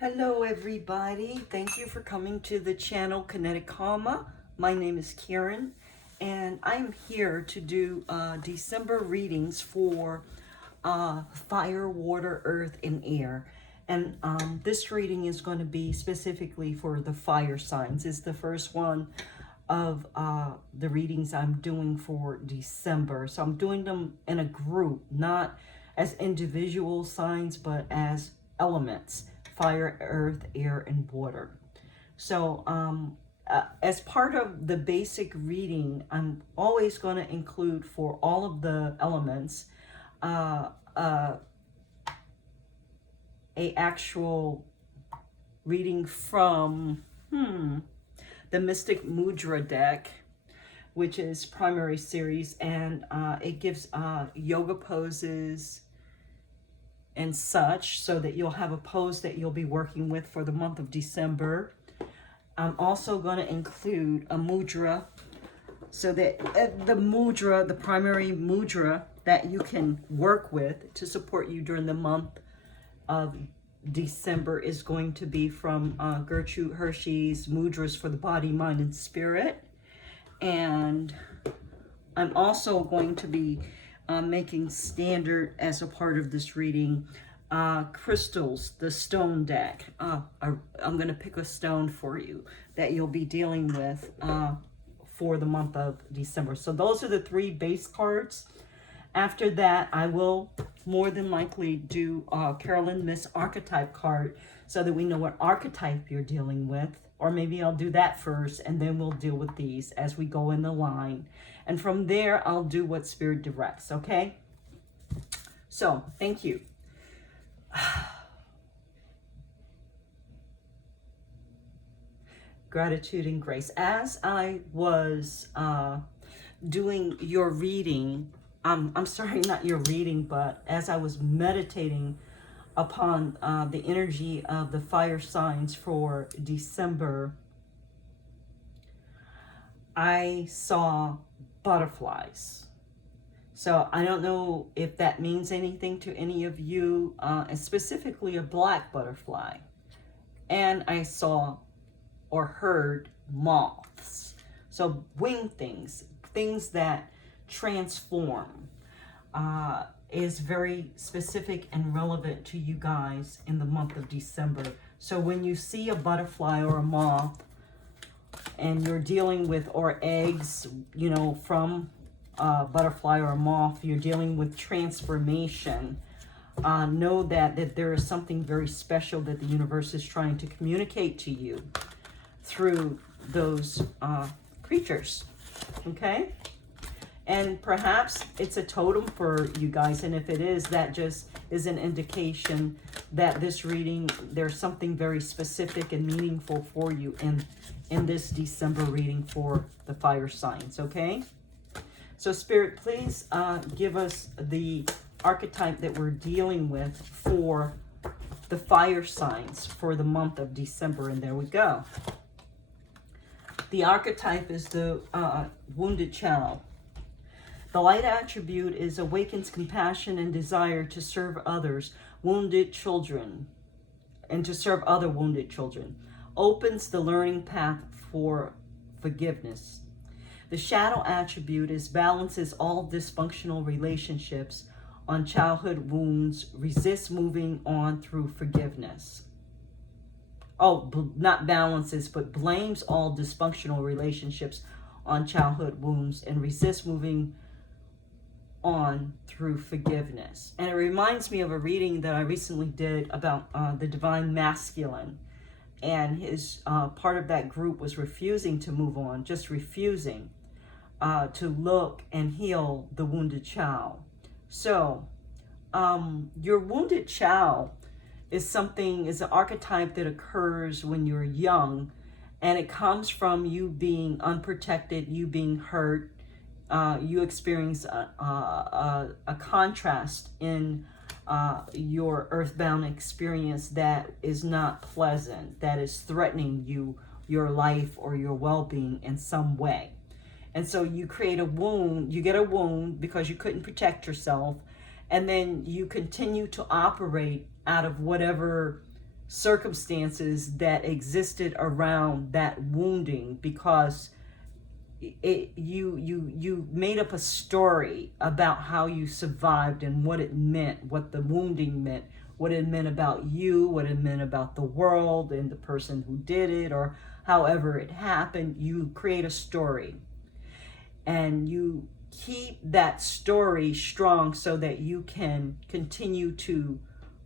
Hello everybody, thank you for coming to the channel Kinetic Karma. My name is Karen and I'm here to do December readings for fire, water, earth, and air. And this reading is going to be specifically for the fire signs. It's the first one of the readings I'm doing for December. So I'm doing them in a group, not as individual signs, but as elements: fire, earth, air, and water. So as part of the basic reading, I'm always going to include for all of the elements a actual reading from the Mystic Mudra deck, which is primary series, and it gives yoga poses and such, so that you'll have a pose that you'll be working with for the month of December. I'm also going to include a mudra, so that the primary mudra that you can work with to support you during the month of December is going to be from Gertrude Hershey's Mudras for the Body, Mind, and Spirit. And I'm also going to be making standard as a part of this reading crystals, the stone deck. I'm going to pick a stone for you that you'll be dealing with for the month of December. So those are the three base cards. After that, I will more than likely do Carolyn Miss archetype card, so that we know what archetype you're dealing with. Or maybe I'll do that first, and then we'll deal with these as we go in the line. And from there, I'll do what Spirit directs, okay? So, thank you. Gratitude and grace. As I was doing your reading, I'm sorry, not your reading, but as I was meditating upon the energy of the fire signs for December, I saw butterflies. So I don't know if that means anything to any of you, and specifically a black butterfly. And I saw or heard moths. So winged things, things that transform, is very specific and relevant to you guys in the month of December. So when you see a butterfly or a moth, and you're dealing with, or eggs, you know, from a butterfly or a moth, you're dealing with transformation. Know that there is something very special that the universe is trying to communicate to you through those creatures, okay? And perhaps it's a totem for you guys, and if it is, that just is an indication that this reading, there's something very specific and meaningful for you in this December reading for the fire signs, okay? So Spirit, please give us the archetype that we're dealing with for the fire signs for the month of December, and there we go. The archetype is the wounded child. The light attribute is awakens compassion and desire to serve others, wounded children, and to serve other wounded children. Opens the learning path for forgiveness. The shadow attribute is balances all dysfunctional relationships on childhood wounds, resists moving on through forgiveness. Oh, not balances, but blames all dysfunctional relationships on childhood wounds and resists moving on through forgiveness. And it reminds me of a reading that I recently did about the divine masculine, and his part of that group was refusing to move on, just refusing to look and heal the wounded child. So your wounded child is an archetype that occurs when you're young, and it comes from you being unprotected, you being hurt. You experience a contrast in your earthbound experience that is not pleasant, that is threatening your life or your well-being in some way. And so you create a wound, you get a wound because you couldn't protect yourself, and then you continue to operate out of whatever circumstances that existed around that wounding, because you made up a story about how you survived and what it meant, what the wounding meant, what it meant about you, what it meant about the world and the person who did it, or however it happened. You create a story and you keep that story strong so that you can continue to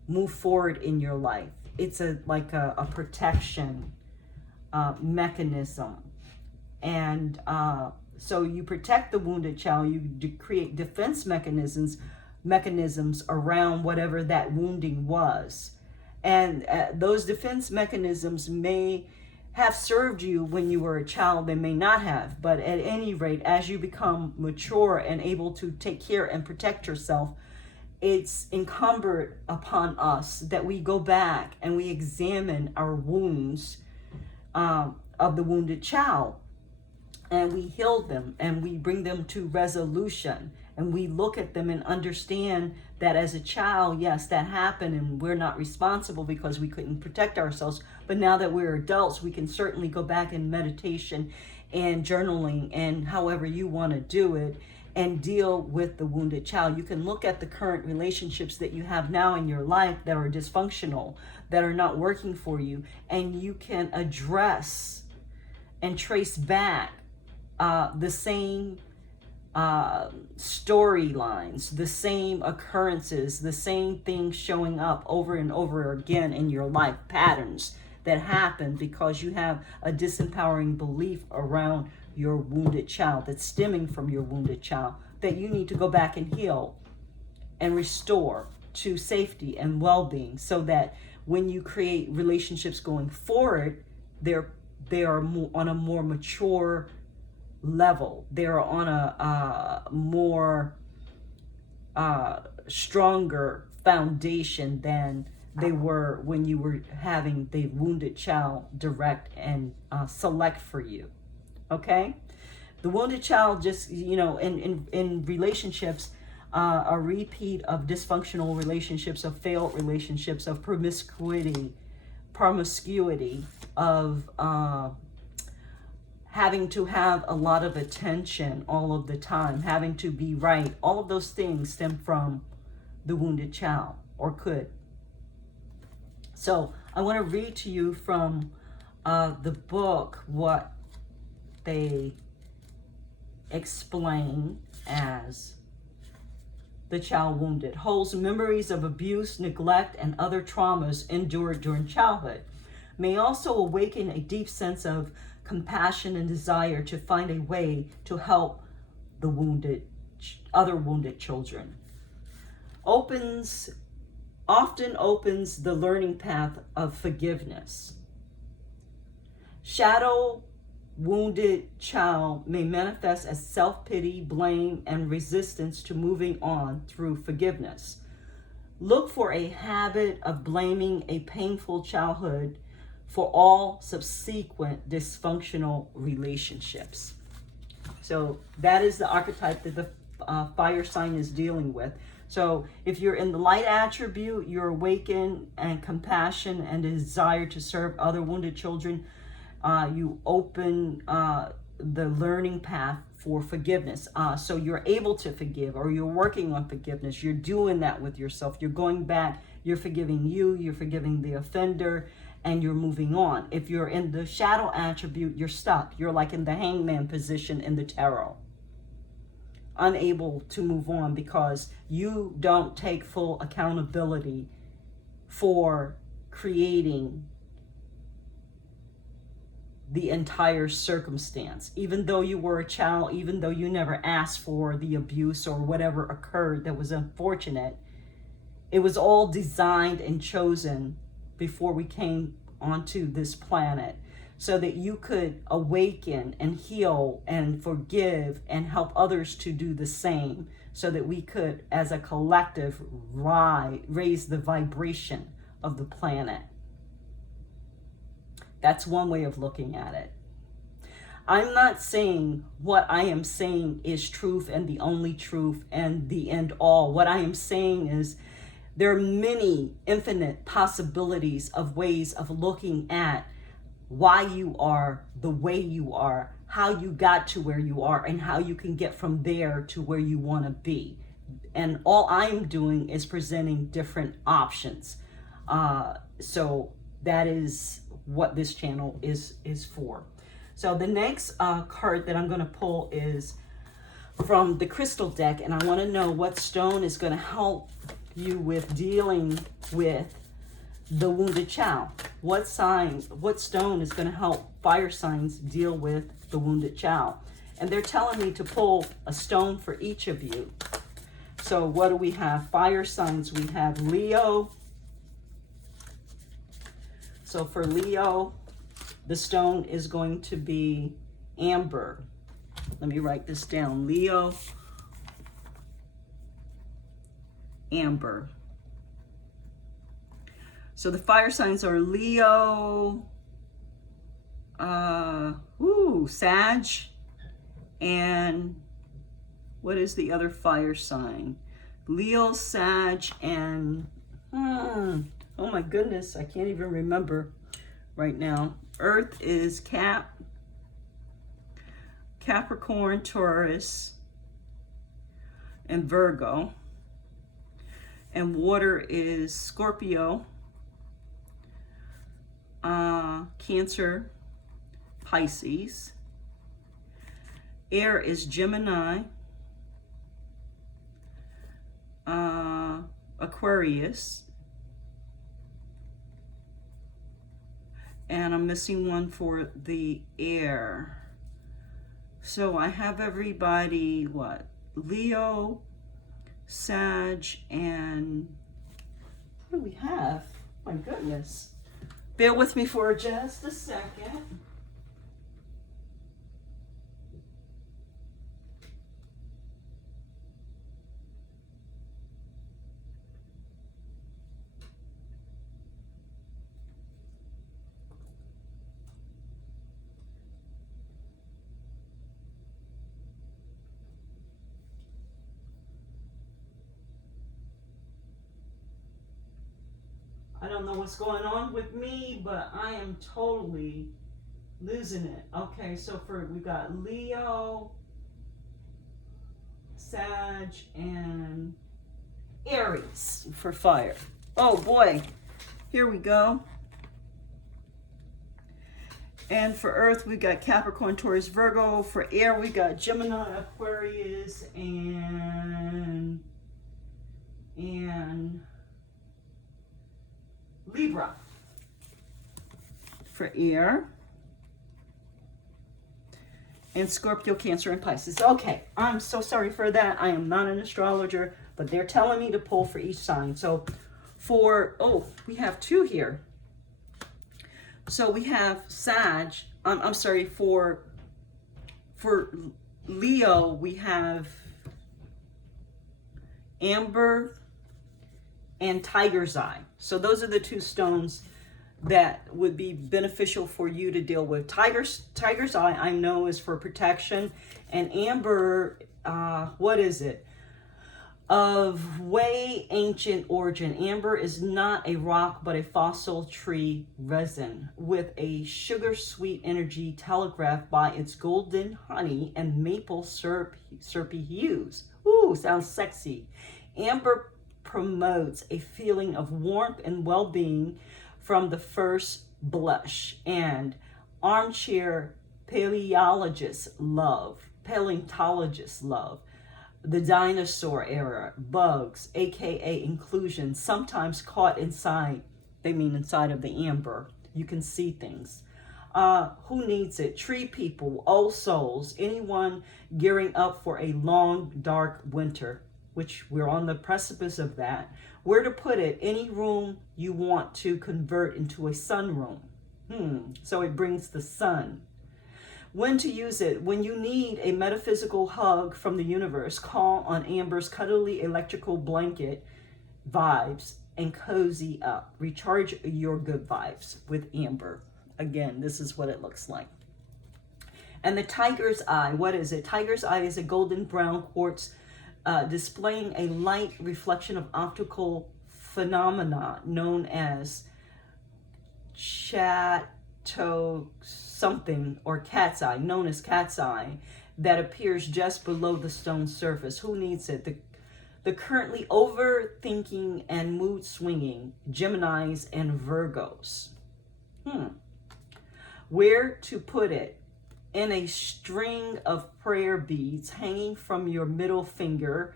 move forward in your life. It's like a protection mechanism. And so you protect the wounded child. You create defense mechanisms around whatever that wounding was. And those defense mechanisms may have served you when you were a child, they may not have. But at any rate, as you become mature and able to take care and protect yourself, it's incumbent upon us that we go back and we examine our wounds of the wounded child. And we heal them and we bring them to resolution. And we look at them and understand that as a child, yes, that happened and we're not responsible because we couldn't protect ourselves. But now that we're adults, we can certainly go back in meditation and journaling and however you want to do it and deal with the wounded child. You can look at the current relationships that you have now in your life that are dysfunctional, that are not working for you, and you can address and trace back the same storylines, the same occurrences, the same things showing up over and over again in your life, patterns that happen because you have a disempowering belief around your wounded child that's stemming from your wounded child that you need to go back and heal and restore to safety and well-being, so that when you create relationships going forward, they are on a more mature level. They're on a more stronger foundation than they were when you were having the wounded child direct and select for you. Okay? The wounded child just, in relationships, a repeat of dysfunctional relationships, of failed relationships, of promiscuity, of having to have a lot of attention all of the time, having to be right. All of those things stem from the wounded child, or could. So I want to read to you from the book what they explain as the child wounded. Holds memories of abuse, neglect, and other traumas endured during childhood. May also awaken a deep sense of compassion and desire to find a way to help the other wounded children. Often opens the learning path of forgiveness. Shadow wounded child may manifest as self-pity, blame, and resistance to moving on through forgiveness. Look for a habit of blaming a painful childhood for all subsequent dysfunctional relationships. So that is the archetype that the fire sign is dealing with. So if you're in the light attribute, you're awakened and compassion and a desire to serve other wounded children. You open the learning path for forgiveness. So you're able to forgive, or you're working on forgiveness. You're doing that with yourself. You're going back, you're forgiving you, you're forgiving the offender, and you're moving on. If you're in the shadow attribute, you're stuck. You're like in the hangman position in the tarot, unable to move on because you don't take full accountability for creating the entire circumstance. Even though you were a child, even though you never asked for the abuse or whatever occurred that was unfortunate, it was all designed and chosen before we came onto this planet so that you could awaken and heal and forgive and help others to do the same, so that we could, as a collective, raise the vibration of the planet. That's one way of looking at it. I'm not saying what I am saying is truth and the only truth and the end all. What I am saying is There are many infinite possibilities of ways of looking at why you are the way you are, how you got to where you are, and how you can get from there to where you want to be. And all I'm doing is presenting different options. So that is what this channel is for. So the next card that I'm going to pull is from the crystal deck, and I want to know what stone is going to help you with dealing with the wounded child. What stone is going to help fire signs deal with the wounded child? And they're telling me to pull a stone for each of you. So what do we have? Fire signs, we have Leo. So for Leo, the stone is going to be amber. Let me write this down. Leo, amber. So the fire signs are Leo, Sag, and what is the other fire sign? Leo, Sag, and oh my goodness, I can't even remember right now. Earth is Capricorn, Taurus, and Virgo. And water is Scorpio, Cancer, Pisces. Air is Gemini, Aquarius. And I'm missing one for the air. So I have everybody, what? Leo, Sag, and what do we have? My goodness. Bear with me for just a second. I don't know what's going on with me, but I am totally losing it. Okay, so we got Leo, Sag, and Aries for fire. Oh boy, here we go. And for Earth, we got Capricorn, Taurus, Virgo. For air, we got Gemini, Aquarius, and Libra for air, and Scorpio, Cancer, and Pisces. Okay, I'm so sorry for that. I am not an astrologer, but they're telling me to pull for each sign. So we have two here. So we have Sag, I'm sorry, for Leo, we have amber and tiger's eye. So those are the two stones that would be beneficial for you to deal with. Tiger's eye, I know, is for protection, and amber, what is it? Of way ancient origin. Amber is not a rock, but a fossil tree resin with a sugar sweet energy telegraphed by its golden honey and maple syrupy hues. Ooh, sounds sexy. Amber promotes a feeling of warmth and well-being from the first blush, and armchair paleontologists love the dinosaur era bugs, aka inclusion, sometimes caught inside, they mean inside of the amber. You can see things. Who needs it? Tree people, old souls, anyone gearing up for a long, dark winter, which we're on the precipice of that. Where to put it? Any room you want to convert into a sunroom. So it brings the sun. When to use it? When you need a metaphysical hug from the universe, call on Amber's cuddly electrical blanket vibes and cozy up. Recharge your good vibes with Amber. Again, this is what it looks like. And the tiger's eye, what is it? Tiger's eye is a golden brown quartz displaying a light reflection of optical phenomena known as chato something, or cat's eye, known as cat's eye, that appears just below the stone's surface. Who needs it? The currently overthinking and mood swinging Geminis and Virgos. Where to put it? In a string of prayer beads hanging from your middle finger,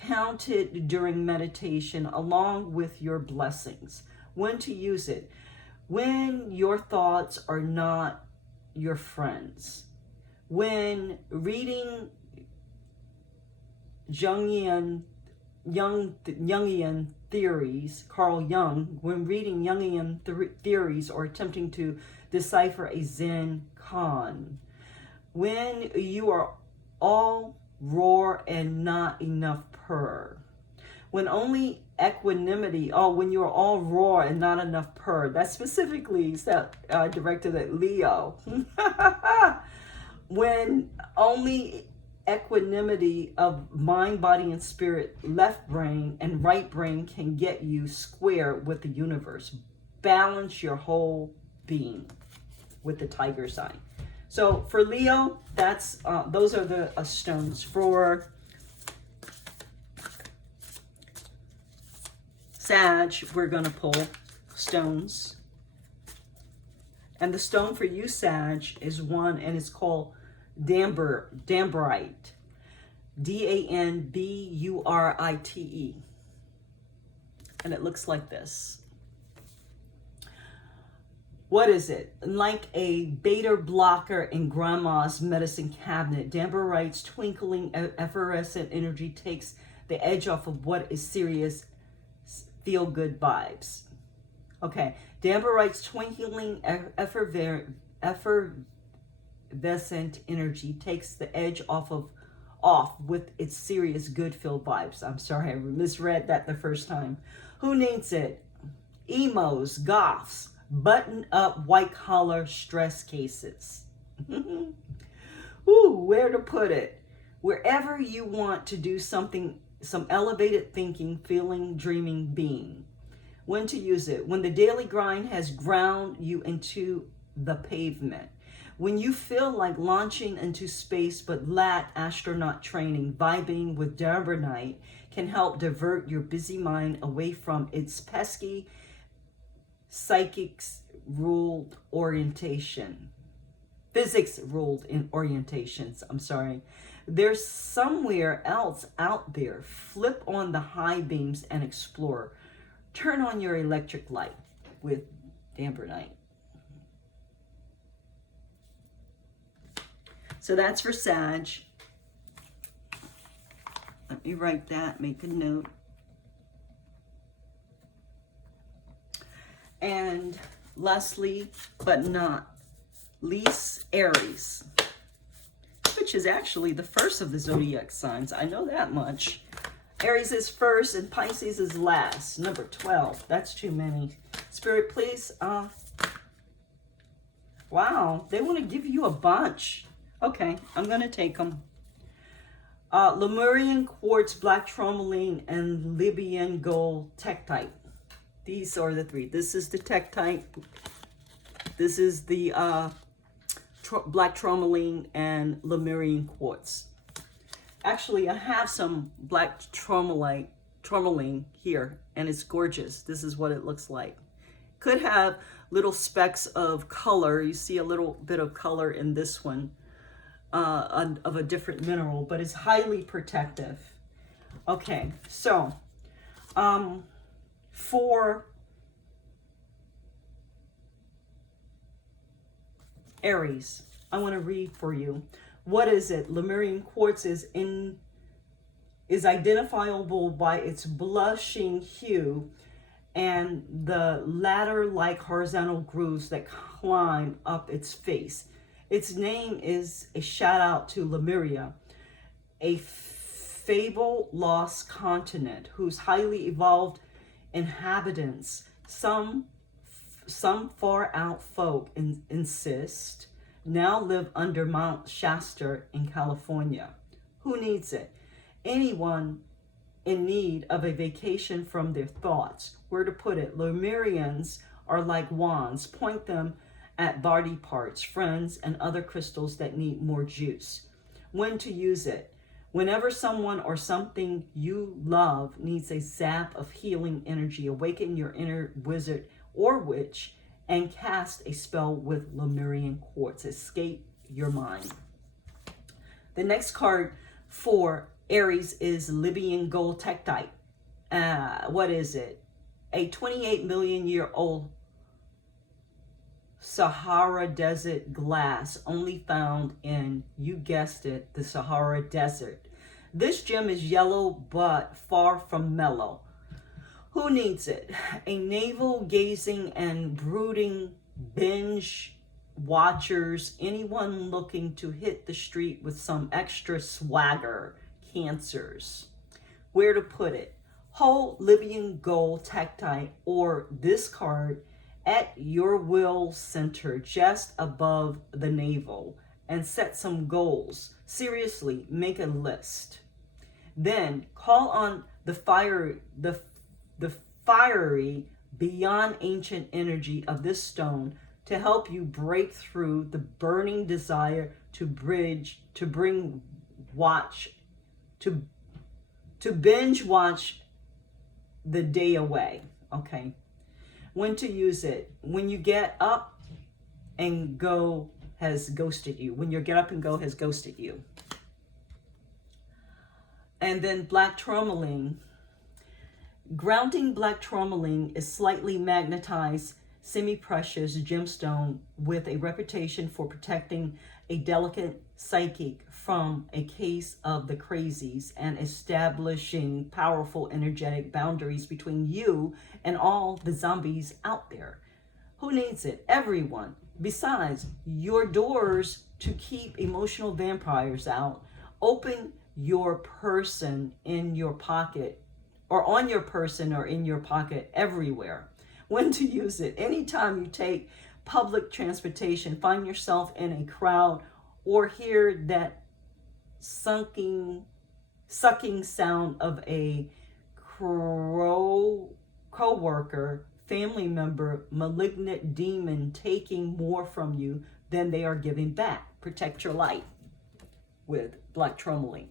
counted during meditation along with your blessings. When to use it? When your thoughts are not your friends. When reading Jungian theories, Carl Jung, when reading Jungian theories or attempting to decipher a Zen koan. When you are all roar and not enough purr. When only equanimity, when you are all roar and not enough purr. That specifically is directed at Leo. When only equanimity of mind, body, and spirit, left brain and right brain can get you square with the universe. Balance your whole being with the tiger sign. So for Leo, that's those are the stones. For Sag, we're going to pull stones. And the stone for you, Sag, is one, and it's called Damberite. Danburite. And it looks like this. What is it? Like a beta blocker in grandma's medicine cabinet, Damberite's twinkling effervescent energy takes the edge off of what is serious feel-good vibes. Okay, Damberite's twinkling effervescent energy takes the edge off with its serious good feel vibes. I'm sorry, I misread that the first time. Who needs it? Emos, goths, button-up, white-collar stress cases. Ooh, where to put it? Wherever you want to do something, some elevated thinking, feeling, dreaming, being. When to use it? When the daily grind has ground you into the pavement. When you feel like launching into space but lack astronaut training, vibing with Damberite can help divert your busy mind away from its pesky physics ruled orientations. I'm sorry. There's somewhere else out there. Flip on the high beams and explore. Turn on your electric light with Damberite. So that's for Sag. Let me write that, make a note. And lastly, but not least, Aries, which is actually the first of the zodiac signs. I know that much. Aries is first and Pisces is last. Number 12. That's too many. Spirit, please. Wow, they want to give you a bunch. Okay, I'm going to take them. Lemurian quartz, black tourmaline, and Libyan gold tektite. These are the three. This is the tektite. This is the black tourmaline and Lemurian quartz. Actually, I have some black tourmaline here, and it's gorgeous. This is what it looks like. Could have little specks of color. You see a little bit of color in this one of a different mineral, but it's highly protective. Okay, so for Aries, I want to read for you. What is it? Lemurian quartz is identifiable by its blushing hue and the ladder-like horizontal grooves that climb up its face. Its name is a shout out to Lemuria, a fable lost continent whose highly evolved inhabitants, some far out folk insist, now live under Mount Shasta in California. Who needs it? Anyone in need of a vacation from their thoughts. Where to put it? Lemurians are like wands. Point them at body parts, friends, and other crystals that need more juice. When to use it? Whenever someone or something you love needs a zap of healing energy, awaken your inner wizard or witch and cast a spell with Lemurian quartz. Escape your mind. The next card for Aries is Libyan gold tektite. What is it? A 28 million year old Sahara Desert glass, only found in, you guessed it, the Sahara Desert. This gem is yellow but far from mellow. Who needs it? A navel-gazing and brooding binge watchers, anyone looking to hit the street with some extra swagger, cancers. Where to put it? Hold Libyan gold tektite or this card at your will center just above the navel and set some goals. Seriously, make a list. Then call on the fiery beyond ancient energy of this stone to help you break through the burning desire to binge watch the day away. Okay. When to use it? When you get up and go has ghosted you. When your get up and go has ghosted you. And then black tourmaline. Grounding black tourmaline is slightly magnetized, semi-precious gemstone with a reputation for protecting a delicate psychic from a case of the crazies and establishing powerful energetic boundaries between you and all the zombies out there. Who needs it? Everyone. Besides, your doors to keep emotional vampires out. Open your person in your pocket or on your person or in your pocket everywhere. When to use it? Anytime you take public transportation, find yourself in a crowd or hear that sucking sound of a co-worker, family member, malignant demon taking more from you than they are giving back. Protect your light with black tourmaline.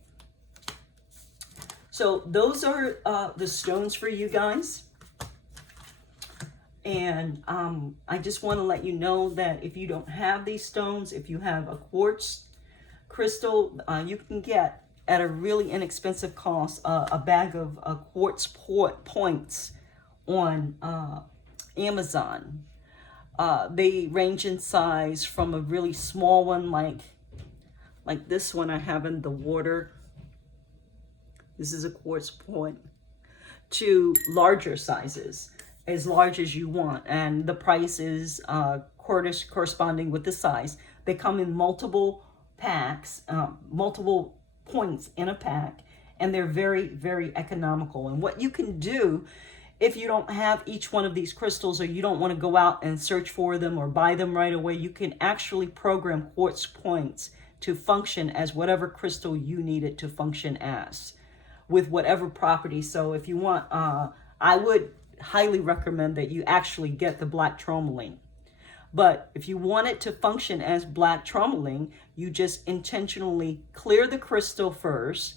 So those are the stones for you guys. And I just want to let you know that if you don't have these stones, if you have a quartz crystal, you can get at a really inexpensive cost a bag of quartz points on Amazon. They range in size from a really small one like this one I have in the water. This is a quartz point, to larger sizes, as large as you want. And the price is corresponding with the size. They come in multiple packs, multiple points in a pack, and they're very, very economical. And what you can do, if you don't have each one of these crystals or you don't want to go out and search for them or buy them right away, you can actually program quartz points to function as whatever crystal you need it to function as, with whatever property. So if you want, I would highly recommend that you actually get the black tourmaline. But if you want it to function as black tourmaline, you just intentionally clear the crystal first,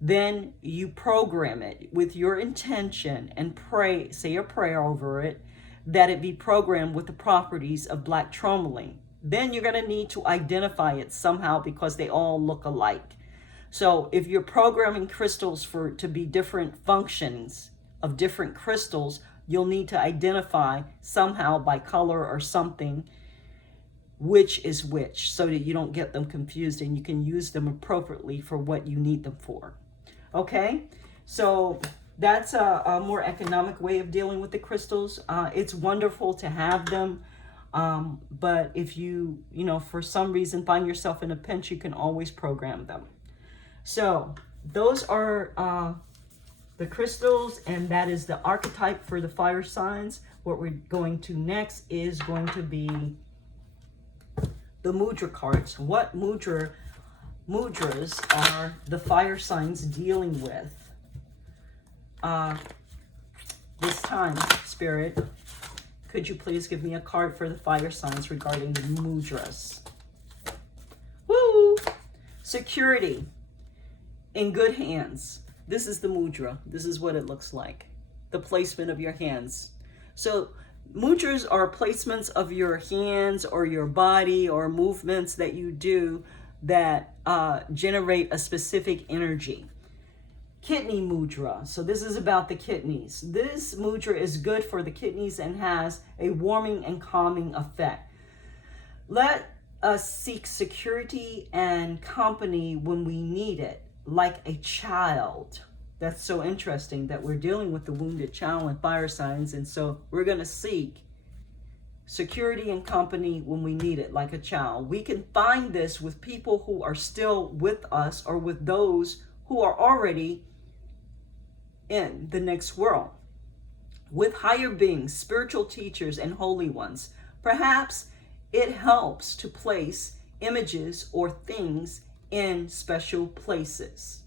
then you program it with your intention and pray, say a prayer over it, that it be programmed with the properties of black tourmaline. Then you're going to need to identify it somehow because they all look alike. So if you're programming crystals to be different functions of different crystals, you'll need to identify somehow by color or something which is which, so that you don't get them confused and you can use them appropriately for what you need them for. Okay, so that's a more economic way of dealing with the crystals. It's wonderful to have them, but if you for some reason find yourself in a pinch, you can always program them. So those are the crystals, and that is the archetype for the fire signs. What we're going to next is going to be the mudra cards. What mudras are the fire signs dealing with? this time, Spirit, could you please give me a card for the fire signs regarding the mudras? Woo! Security. In good hands. This is the mudra. This is what it looks like. The placement of your hands. So mudras are placements of your hands or your body or movements that you do that generate a specific energy. Kidney mudra. So this is about the kidneys. This mudra is good for the kidneys and has a warming and calming effect. Let us seek security and company when we need it, like a child. That's so interesting that we're dealing with the wounded child and fire signs, and so we're going to seek security and company when we need it, like a child. We can find this with people who are still with us or with those who are already in the next world, with higher beings, spiritual teachers, and holy ones. Perhaps it helps to place images or things in special places.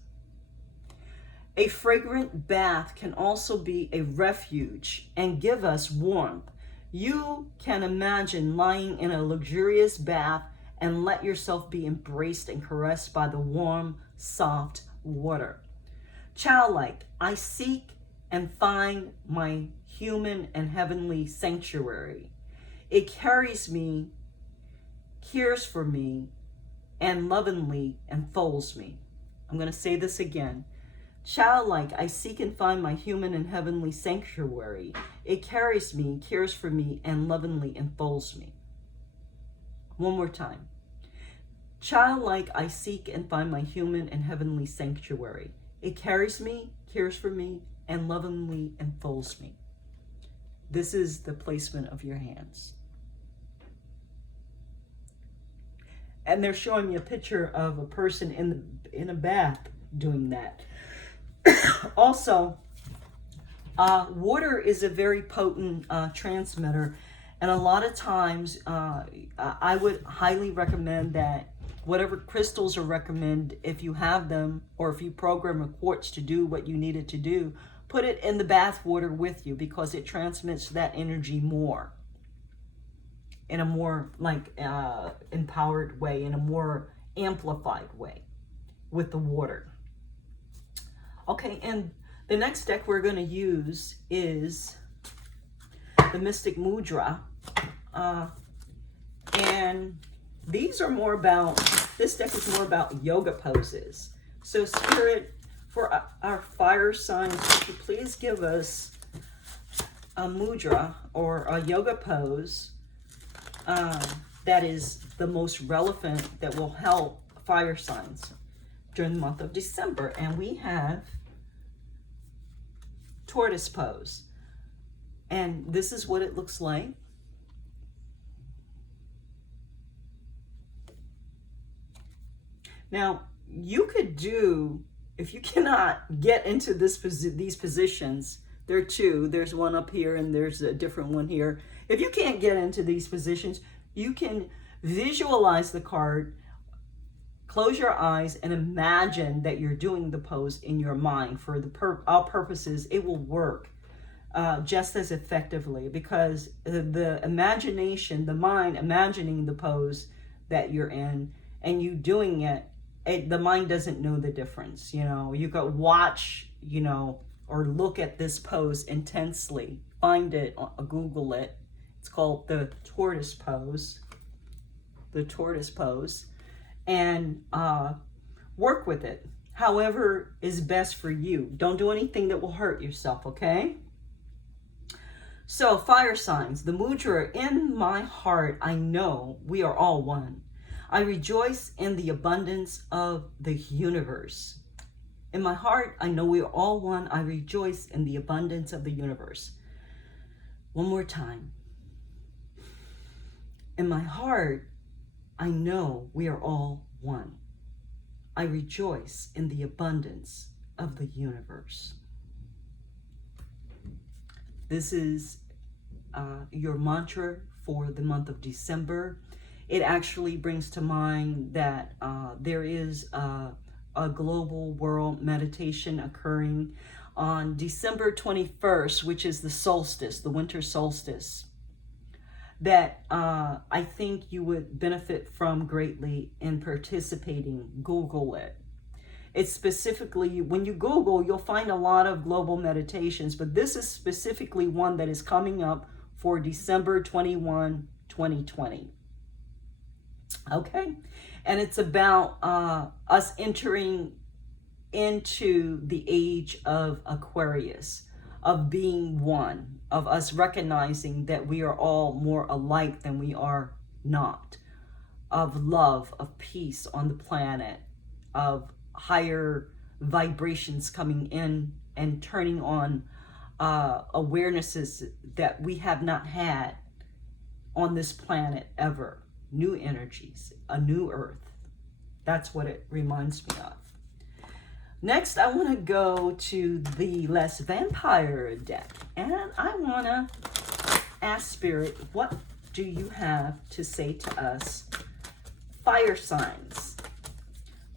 A fragrant bath can also be a refuge and give us warmth. You can imagine lying in a luxurious bath and let yourself be embraced and caressed by the warm, soft water. Childlike, I seek and find my human and heavenly sanctuary. It carries me, cares for me, and lovingly enfolds me. I'm going to say this again. Childlike, I seek and find my human and heavenly sanctuary. It carries me, cares for me, and lovingly enfolds me. One more time. Childlike, I seek and find my human and heavenly sanctuary. It carries me, cares for me, and lovingly enfolds me. This is the placement of your hands. And they're showing me a picture of a person in a bath doing that. Also, water is a very potent transmitter, and a lot of times I would highly recommend that whatever crystals are recommended, if you have them or if you program a quartz to do what you need it to do, put it in the bath water with you, because it transmits that energy more, in a more empowered way, in a more amplified way with the water. Okay, and the next deck we're going to use is the Mystic Mudra. And these are more about, this deck is more about yoga poses. So Spirit, for our fire signs, would you please give us a mudra or a yoga pose that is the most relevant, that will help fire signs during the month of December. And we have tortoise pose, and this is what it looks like. Now you could do, if you cannot get into these positions, there are two, there's one up here and there's a different one here. If you can't get into these positions, you can visualize the card, close your eyes, and imagine that you're doing the pose in your mind. For all purposes, it will work just as effectively, because the imagination, the mind imagining the pose that you're in and you doing it, the mind doesn't know the difference. You go watch, or look at this pose intensely. Find it, Google it. It's called the tortoise pose. The tortoise pose. And work with it however is best for you. Don't do anything that will hurt yourself, okay? So fire signs, the mudra. In my heart, I know we are all one. I rejoice in the abundance of the universe. In my heart, I know we are all one. I rejoice in the abundance of the universe. One more time. In my heart, I know we are all one. I rejoice in the abundance of the universe. This is your mantra for the month of December. It actually brings to mind that there is a global world meditation occurring on December 21st, which is the solstice, the winter solstice, that I think you would benefit from greatly in participating. Google it. It's specifically, when you Google, you'll find a lot of global meditations, but this is specifically one that is coming up for December 21, 2020. Okay? And it's about us entering into the age of Aquarius, of being one, of us recognizing that we are all more alike than we are not, of love, of peace on the planet, of higher vibrations coming in and turning on awarenesses that we have not had on this planet ever. New energies, a new earth. That's what it reminds me of. Next, I want to go to the Less Vampire deck, and I want to ask Spirit, what do you have to say to us? Fire signs.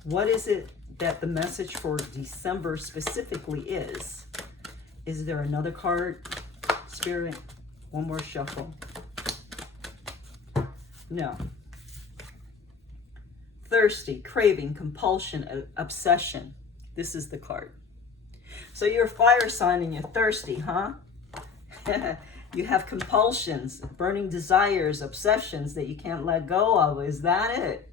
What is it that the message for December specifically is? Is there another card, Spirit? One more shuffle. No. Thirsty, craving, compulsion, obsession. This is the card. So you're a fire sign and you're thirsty, huh? You have compulsions, burning desires, obsessions that you can't let go of. Is that it?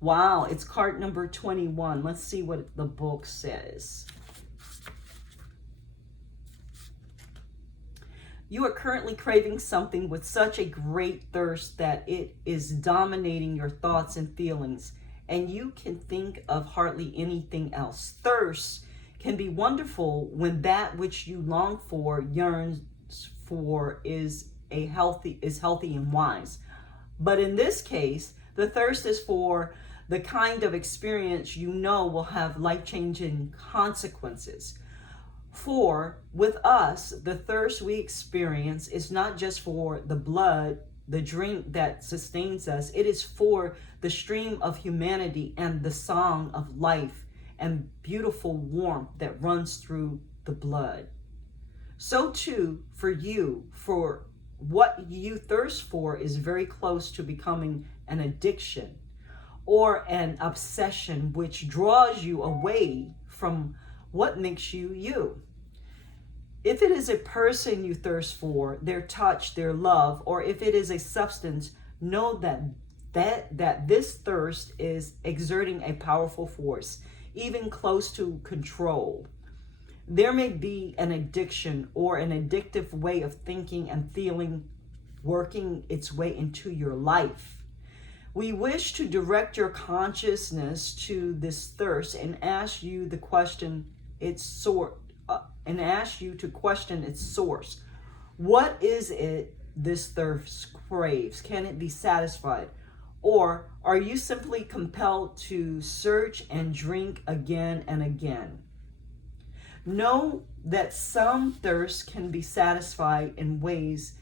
Wow, it's card number 21. Let's see what the book says. You are currently craving something with such a great thirst that it is dominating your thoughts and feelings, and you can think of hardly anything else. Thirst can be wonderful when that which you long for, yearns for, is healthy and wise. But in this case, the thirst is for the kind of experience you know will have life-changing consequences. For with us, the thirst we experience is not just for the blood, the drink that sustains us. It is for the stream of humanity and the song of life and beautiful warmth that runs through the blood. So too for you, for what you thirst for is very close to becoming an addiction or an obsession, which draws you away from what makes you you. If it is a person you thirst for, their touch, their love, or if it is a substance, know that this thirst is exerting a powerful force, even close to control. There may be an addiction or an addictive way of thinking and feeling working its way into your life. We wish to direct your consciousness to this thirst and ask you to question its source. What is it this thirst craves? Can it be satisfied? Or are you simply compelled to search and drink again and again? Know that some thirsts can be satisfied in ways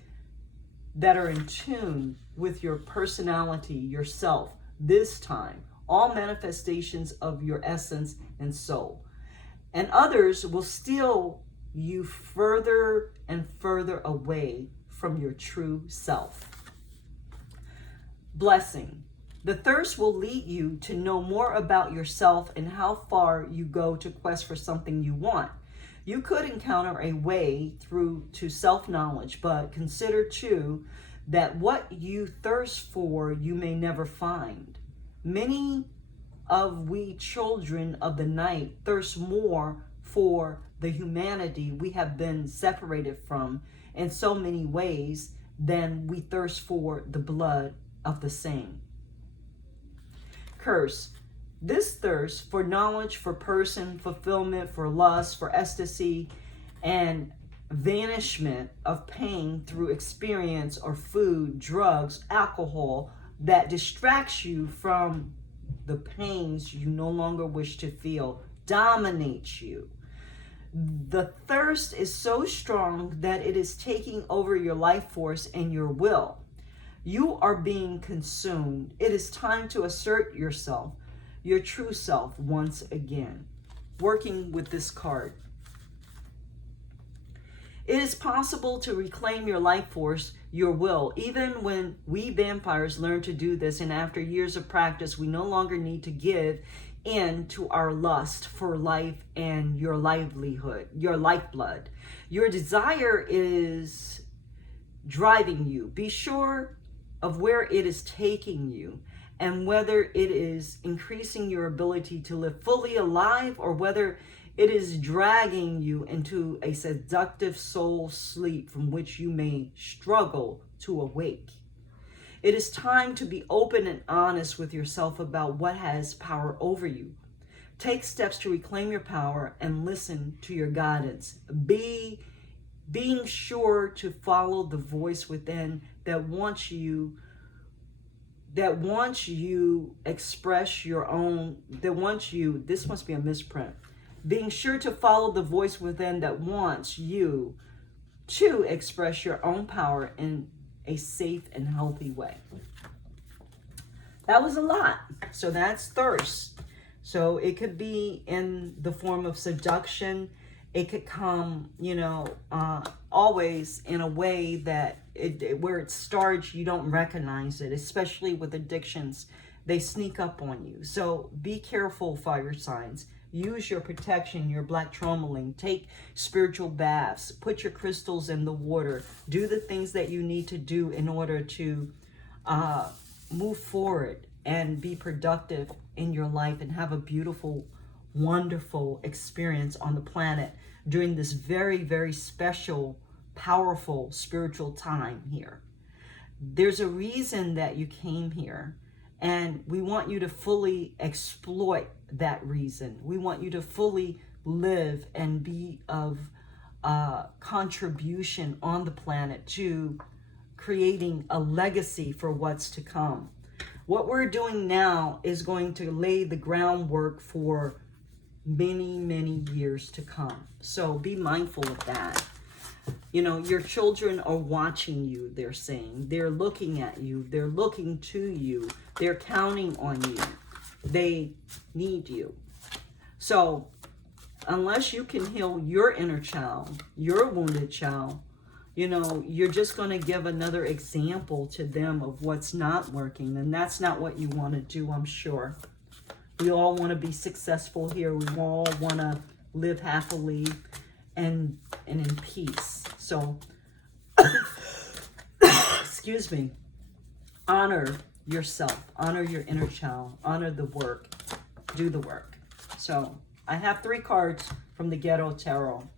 that are in tune with your personality, yourself, this time, all manifestations of your essence and soul. And others will steal you further and further away from your true self. Blessing. The thirst will lead you to know more about yourself and how far you go to quest for something you want. You could encounter a way through to self-knowledge, but consider too that what you thirst for you may never find. Many of we children of the night thirst more for the humanity we have been separated from in so many ways than we thirst for the blood of the same. Curse. This thirst for knowledge, for person, fulfillment, for lust, for ecstasy, and vanishment of pain through experience or food, drugs, alcohol that distracts you from the pains you no longer wish to feel, dominates you. The thirst is so strong that it is taking over your life force and your will. You are being consumed. It is time to assert yourself, your true self, once again. Working with this card. It is possible to reclaim your life force, your will, even when we vampires learn to do this, and after years of practice, we no longer need to give in to our lust for life and your livelihood, your lifeblood. Your desire is driving you. Be sure of where it is taking you and whether it is increasing your ability to live fully alive or whether it is dragging you into a seductive soul sleep from which you may struggle to awake. It is time to be open and honest with yourself about what has power over you. Take steps to reclaim your power and listen to your guidance. Being sure to follow the voice within that wants you express your own, this must be a misprint. Being sure to follow the voice within that wants you to express your own power in a safe and healthy way. That was a lot. So that's thirst. So it could be in the form of seduction. It could come, always in a way that where it starts, you don't recognize it, especially with addictions. They sneak up on you. So be careful, fire signs. Use your protection, your black tourmaline. Take spiritual baths. Put your crystals in the water. Do the things that you need to do in order to move forward and be productive in your life and have a beautiful, wonderful experience on the planet during this very, very special, powerful spiritual time here. There's a reason that you came here, and we want you to fully exploit that reason. We want you to fully live and be of contribution on the planet to creating a legacy for what's to come. What we're doing now is going to lay the groundwork for many, many years to come. So be mindful of that. Your children are watching you, they're saying. They're looking at you. They're looking to you. They're counting on you. They need you. So unless you can heal your inner child, your wounded child, you're just going to give another example to them of what's not working. And that's not what you want to do, I'm sure. We all want to be successful here. We all want to live happily and in peace. So, excuse me, honor yourself, honor your inner child, honor the work, do the work. So I have 3 cards from the Ghetto Tarot.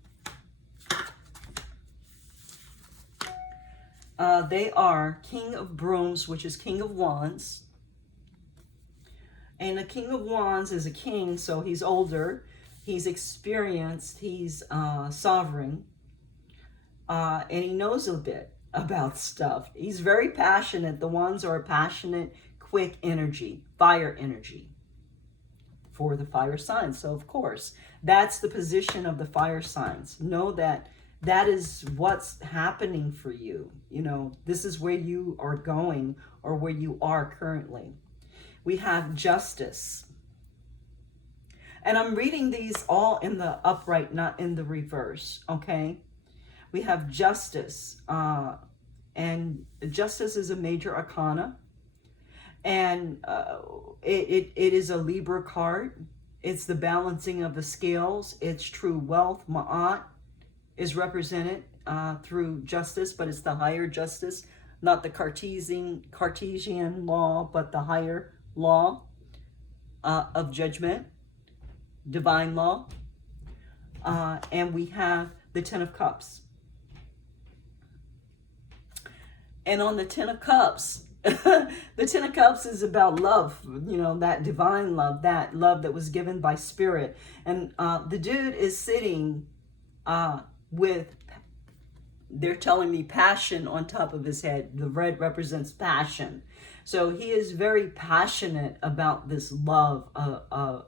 They are King of Brooms, which is King of Wands. And a King of Wands is a king, so he's older, he's experienced, he's sovereign, and he knows a bit about stuff. He's very passionate. The Wands are a passionate, quick energy, fire energy for the fire signs. So, of course, that's the position of the fire signs. Know that that is what's happening for you. This is where you are going or where you are currently. We have Justice. And I'm reading these all in the upright, not in the reverse, okay? We have Justice. And Justice is a major arcana. And it is a Libra card. It's the balancing of the scales. It's true wealth. Ma'at is represented through justice, but it's the higher justice, not the Cartesian law, but the higher law of judgment, divine law. And we have the 10 of Cups. And on the 10 of Cups, the 10 of Cups is about love, that divine love, that love that was given by spirit. And the dude is sitting with, they're telling me, passion on top of his head. The red represents passion. So he is very passionate about this love,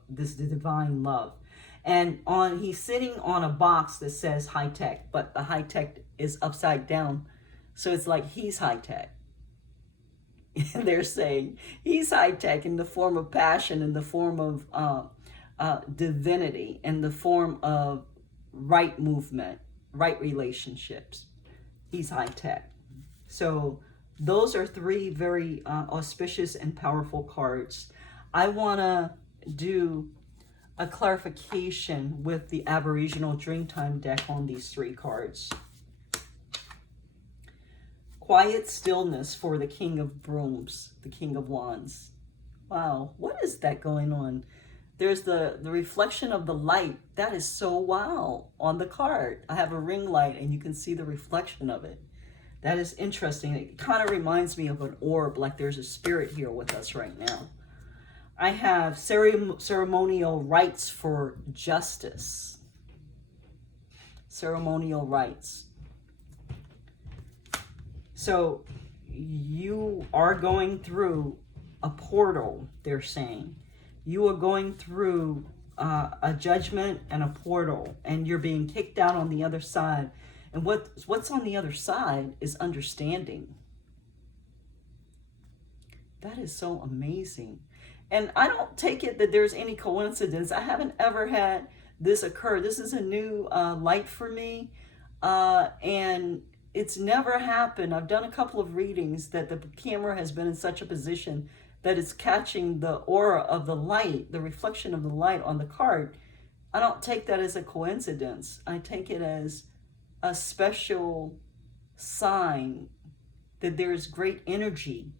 this divine love. And he's sitting on a box that says high tech, but the high tech is upside down. So it's like he's high tech. And they're saying he's high tech in the form of passion, in the form of divinity, in the form of right movement. right relationships. He's high tech. So those are three very auspicious and powerful cards. I want to do a clarification with the Aboriginal Dreamtime deck on these three cards. Quiet stillness for the King of Brooms, the King of Wands. Wow, what is that going on? There's the reflection of the light. That is so wow on the card. I have a ring light and you can see the reflection of it. That is interesting. It kind of reminds me of an orb, like there's a spirit here with us right now. I have ceremonial rites for justice. Ceremonial rites. So you are going through a portal, they're saying. You are going through a judgment and a portal, and you're being kicked out on the other side. And what's on the other side is understanding. That is so amazing. And I don't take it that there's any coincidence. I haven't ever had this occur. This is a new light for me. And it's never happened. I've done a couple of readings that the camera has been in such a position that it's catching the aura of the light, the reflection of the light on the card. I don't take that as a coincidence. I take it as a special sign that there is great energy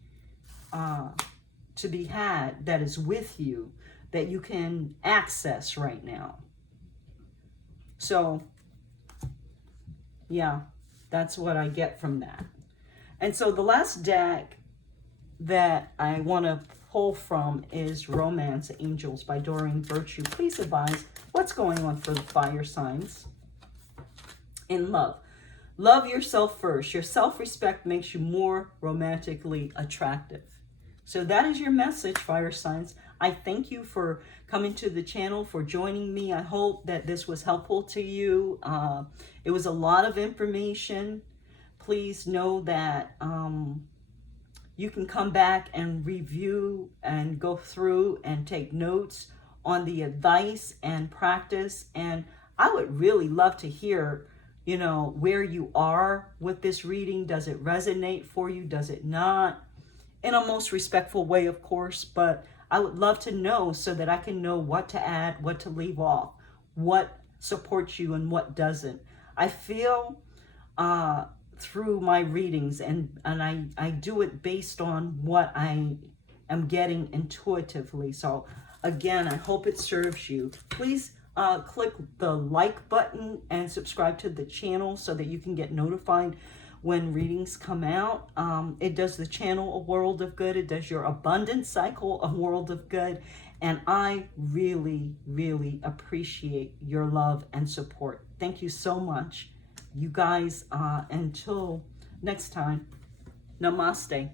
to be had that is with you, that you can access right now. So, yeah, that's what I get from that. And so the last deck that I want to pull from is Romance Angels by Doreen Virtue. Please advise what's going on for the fire signs in love. Love yourself first. Your self-respect makes you more romantically attractive. So that is your message, fire signs. I thank you for coming to the channel, for joining me. I hope that this was helpful to you. It was a lot of information. Please know that you can come back and review and go through and take notes on the advice and practice. And I would really love to hear, you know, where you are with this reading. Does it resonate for you? Does it not? In a most respectful way, of course, but I would love to know so that I can know what to add, what to leave off, what supports you and what doesn't. I feel through my readings, and I do it based on what I am getting intuitively. So again, I hope it serves you. Please click the like button and subscribe to the channel so that you can get notified when readings come out. It does the channel a world of good. It does your abundance cycle a world of good. And I really, really appreciate your love and support. Thank you so much. You guys, until next time, namaste.